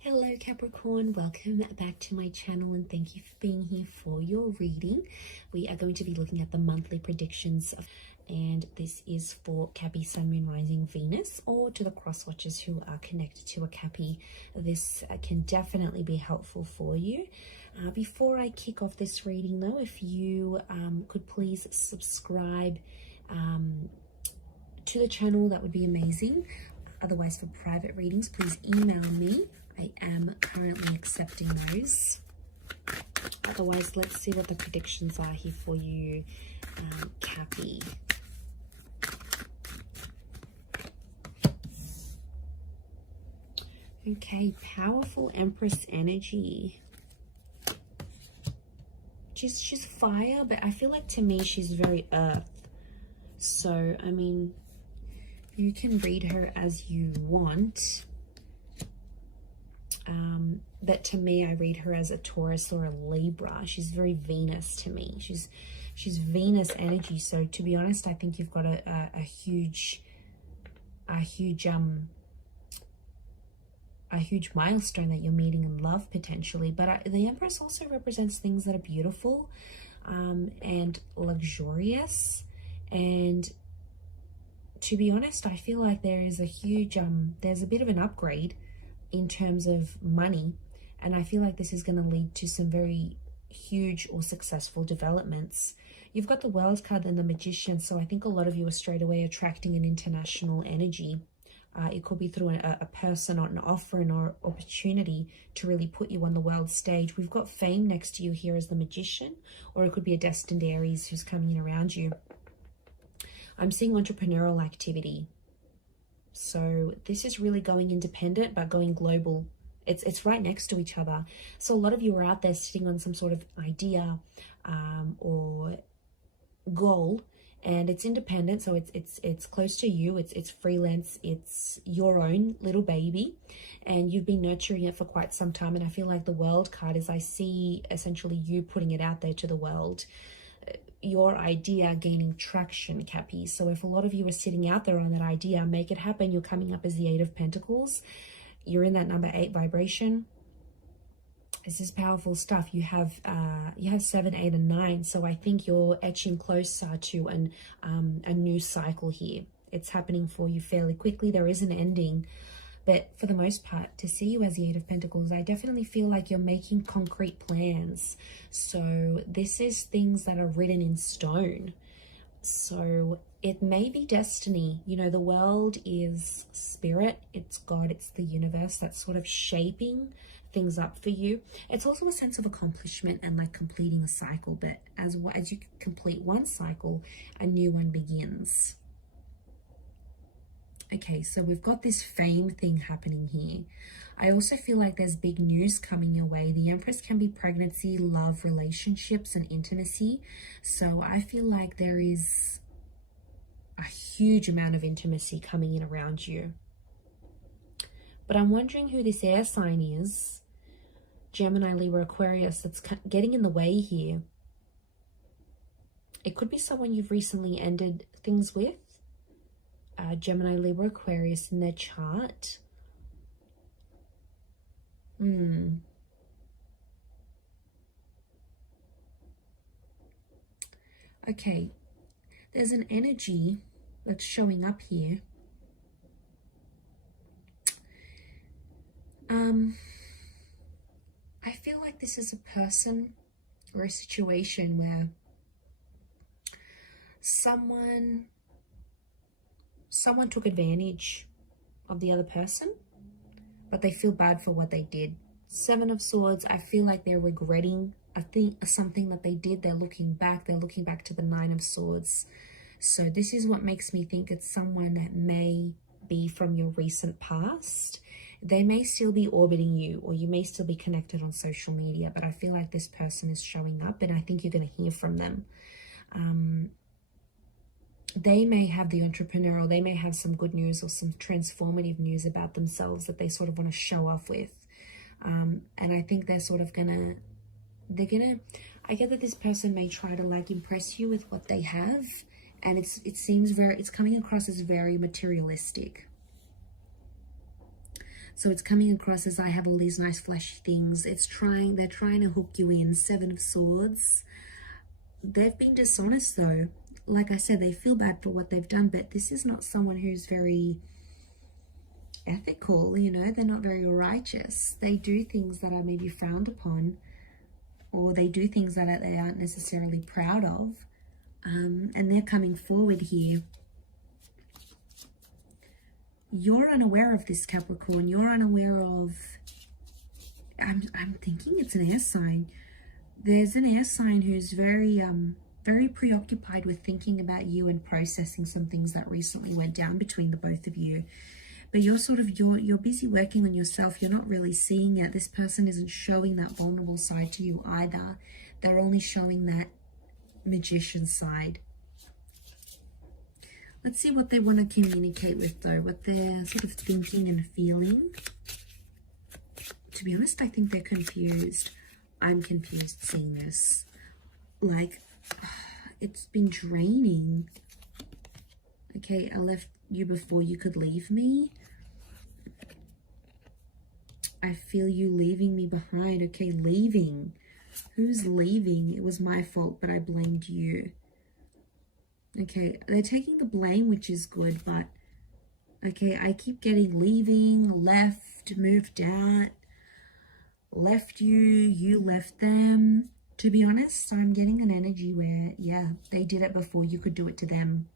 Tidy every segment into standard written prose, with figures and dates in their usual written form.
Hello Capricorn, welcome back to my channel and thank you for being here for your reading. We are going to be looking at the monthly predictions and this is for Cappy, Sun, Moon, Rising, Venus, or to the cross watchers who are connected to a Cappy. This can definitely be helpful for you. Before I kick off this reading though, if you could please subscribe to the channel, that would be amazing. Otherwise, for private readings, please email me. I am currently accepting those. Otherwise, let's see what the predictions are here for you, Cappy. Okay, powerful Empress energy. She's fire, but I feel like to me she's very earth. So, I mean, you can read her as you want. But to me, I read her as a Taurus or a Libra. She's very Venus to me. She's Venus energy. So to be honest, I think you've got a huge milestone that you're meeting in love potentially. But the Empress also represents things that are beautiful and luxurious. And to be honest, I feel like there is a huge there's a bit of an upgrade in terms of money, and I feel like this is going to lead to some very huge or successful developments. You've got the World card and the Magician, so I think a lot of you are straight away attracting an international energy. It could be through a person or an offer or opportunity to really put you on the world stage. We've got Fame next to you here as the Magician, or it could be a destined Aries who's coming in around you. I'm seeing entrepreneurial activity. So this is really going independent, but going global. It's right next to each other. So a lot of you are out there sitting on some sort of idea or goal, and it's independent. So it's close to you. It's freelance. It's your own little baby, and you've been nurturing it for quite some time. And I feel like the World card is, I see essentially you putting it out there to the world. Your idea gaining traction, Cappy. So if a lot of you are sitting out there on that idea, make it happen. You're coming up as the 8 of Pentacles. You're in that number 8 vibration. This is powerful stuff. You have 7, 8, and 9. So I think you're etching closer to a new cycle here. It's happening for you fairly quickly. There is an ending. But for the most part, to see you as the 8 of Pentacles, I definitely feel like you're making concrete plans. So this is things that are written in stone. So it may be destiny. You know, the world is spirit. It's God. It's the universe that's sort of shaping things up for you. It's also a sense of accomplishment and like completing a cycle. But as you complete one cycle, a new one begins. Okay, so we've got this Fame thing happening here. I also feel like there's big news coming your way. The Empress can be pregnancy, love, relationships, and intimacy. So I feel like there is a huge amount of intimacy coming in around you. But I'm wondering who this air sign is. Gemini, Libra, Aquarius, that's getting in the way here. It could be someone you've recently ended things with. Gemini, Libra, Aquarius in their chart. Okay, there's an energy that's showing up here. I feel like this is a person or a situation where someone took advantage of the other person, but they feel bad for what they did. 7 of Swords, I feel like they're regretting something that they did. They're looking back to the 9 of Swords. So this is what makes me think it's someone that may be from your recent past. They may still be orbiting you, or you may still be connected on social media, but I feel like this person is showing up and I think you're going to hear from them. They may have the entrepreneurial, they may have some good news or some transformative news about themselves that they sort of want to show off with. And I think they're sort of I get that this person may try to like impress you with what they have. And it's coming across as very materialistic. So it's coming across as I have all these nice flashy things. They're trying to hook you in. 7 of Swords. They've been dishonest though. Like I said, they feel bad for what they've done, but this is not someone who's very ethical, you know. They're not very righteous. They do things that are maybe frowned upon, or they do things that they aren't necessarily proud of. And they're coming forward here. You're unaware of this, Capricorn. You're unaware of, I'm thinking it's an air sign. There's an air sign who's very preoccupied with thinking about you and processing some things that recently went down between the both of you. But you're busy working on yourself. You're not really seeing it. This person isn't showing that vulnerable side to you either. They're only showing that magician side. Let's see what they want to communicate with though, what they're sort of thinking and feeling. To be honest, I think they're confused. I'm confused seeing this. Like, it's been draining. Okay, I left you before you could leave me. I feel you leaving me behind. Okay, leaving. Who's leaving? It was my fault, but I blamed you. Okay, they're taking the blame, which is good, but okay, I keep getting leaving, left, moved out, left you, you left them. To be honest, I'm getting an energy where, yeah, they did it before you could do it to them.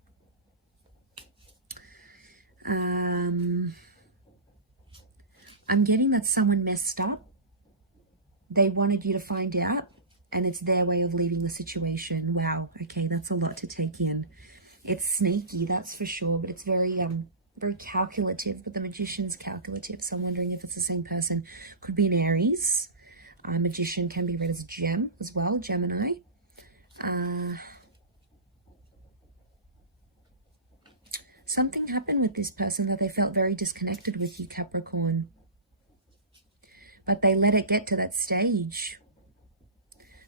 I'm getting that someone messed up. They wanted you to find out, and it's their way of leaving the situation. Wow, okay, that's a lot to take in. It's sneaky, that's for sure, but it's very calculative, but the magician's calculative, so I'm wondering if it's the same person. Could be an Aries. Magician can be read as a gem as well, Gemini. Something happened with this person that they felt very disconnected with you, Capricorn. But they let it get to that stage.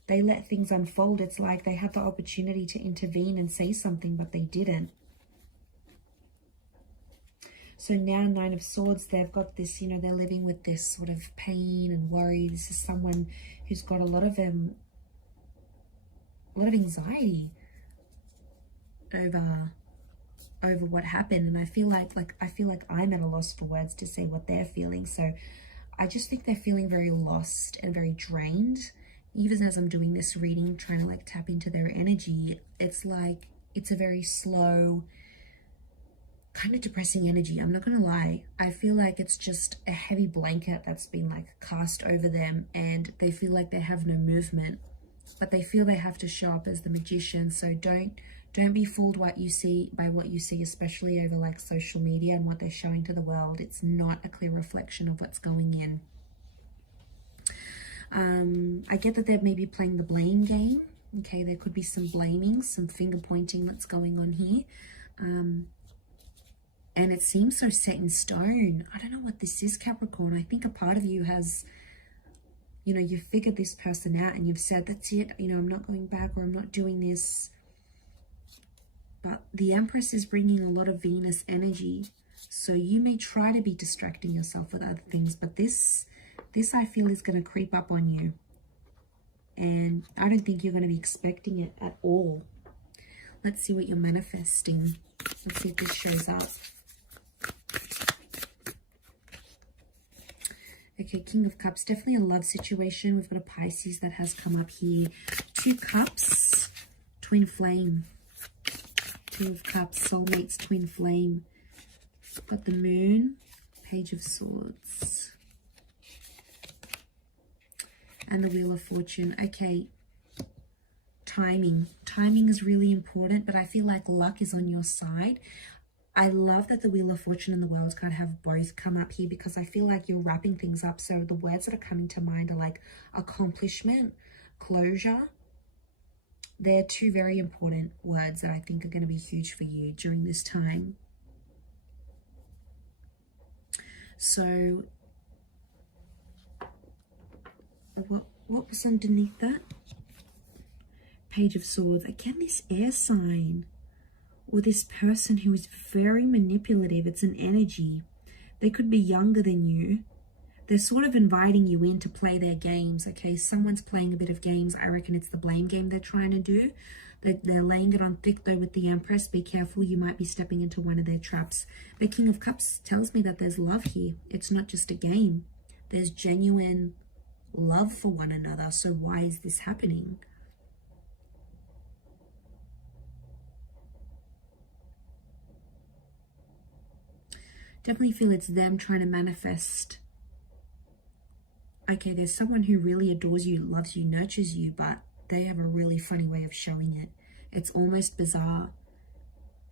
They let things unfold. It's like they had the opportunity to intervene and say something, but they didn't. So now 9 of Swords, they've got this, you know, they're living with this sort of pain and worry. This is someone who's got a lot of anxiety over what happened. And I feel like I'm at a loss for words to say what they're feeling. So I just think they're feeling very lost and very drained. Even as I'm doing this reading, trying to like tap into their energy, it's like it's a very slow, kind of depressing energy. I'm not gonna lie. I feel like it's just a heavy blanket that's been like cast over them, and they feel like they have no movement, but they feel they have to show up as the magician. So don't be fooled by what you see, especially over like social media and what they're showing to the world. It's not a clear reflection of what's going in. I get that they're maybe playing the blame game. Okay, there could be some blaming, some finger pointing that's going on here. And it seems so set in stone. I don't know what this is, Capricorn. I think a part of you has, you know, you've figured this person out and you've said, that's it, you know, I'm not going back, or I'm not doing this. But the Empress is bringing a lot of Venus energy. So you may try to be distracting yourself with other things, but this I feel is going to creep up on you. And I don't think you're going to be expecting it at all. Let's see what you're manifesting. Let's see if this shows up. Okay, King of Cups, definitely a love situation. We've got a Pisces that has come up here. 2 Cups, twin flame. 2 of Cups, soulmates, twin flame. Got the Moon, Page of Swords. And the Wheel of Fortune. Okay, timing. Timing is really important, but I feel like luck is on your side. I love that the Wheel of Fortune and the World card have both come up here, because I feel like you're wrapping things up. So the words that are coming to mind are like accomplishment, closure. They're 2 very important words that I think are going to be huge for you during this time. So what was underneath that? Page of Swords. Again, this air sign, or this person who is very manipulative. It's an energy. They could be younger than you. They're sort of inviting you in to play their games, okay? Someone's playing a bit of games. I reckon it's the blame game they're trying to do. They're laying it on thick, though, with the Empress. Be careful. You might be stepping into one of their traps. The King of Cups tells me that there's love here. It's not just a game. There's genuine love for one another. So why is this happening? Definitely feel it's them trying to manifest. Okay, there's someone who really adores you, loves you, nurtures you, but they have a really funny way of showing it. It's almost bizarre.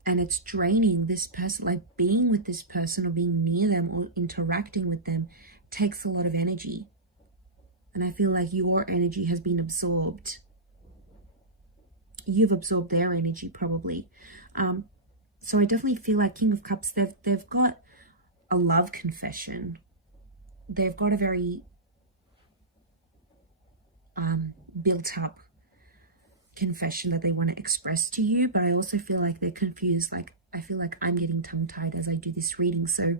And it's draining. This person, like being with this person or being near them or interacting with them, takes a lot of energy. And I feel like your energy has been absorbed. You've absorbed their energy probably. So I definitely feel like King of Cups, they've got a love confession. They've got a very built up confession that they want to express to you, but I also feel like they're confused. Like, I feel like I'm getting tongue-tied as I do this reading. So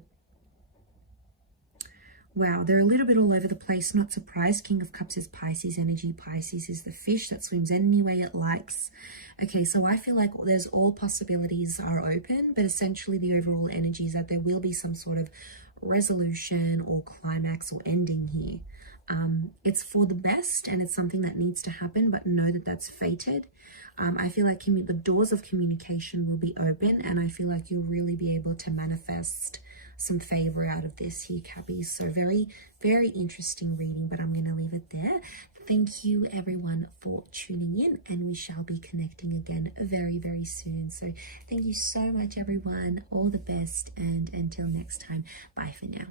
wow, they're a little bit all over the place. Not surprised. King of Cups is Pisces energy. Pisces is the fish that swims any way it likes. Okay, so I feel like there's all possibilities are open, but essentially the overall energy is that there will be some sort of resolution or climax or ending here. It's for the best and it's something that needs to happen, but know that that's fated. I feel like the doors of communication will be open, and I feel like you'll really be able to manifest some favor out of this here, Cappies. So very, very interesting reading, but I'm going to leave it there. Thank you everyone for tuning in, and we shall be connecting again very, very soon. So thank you so much everyone. All the best, and until next time, bye for now.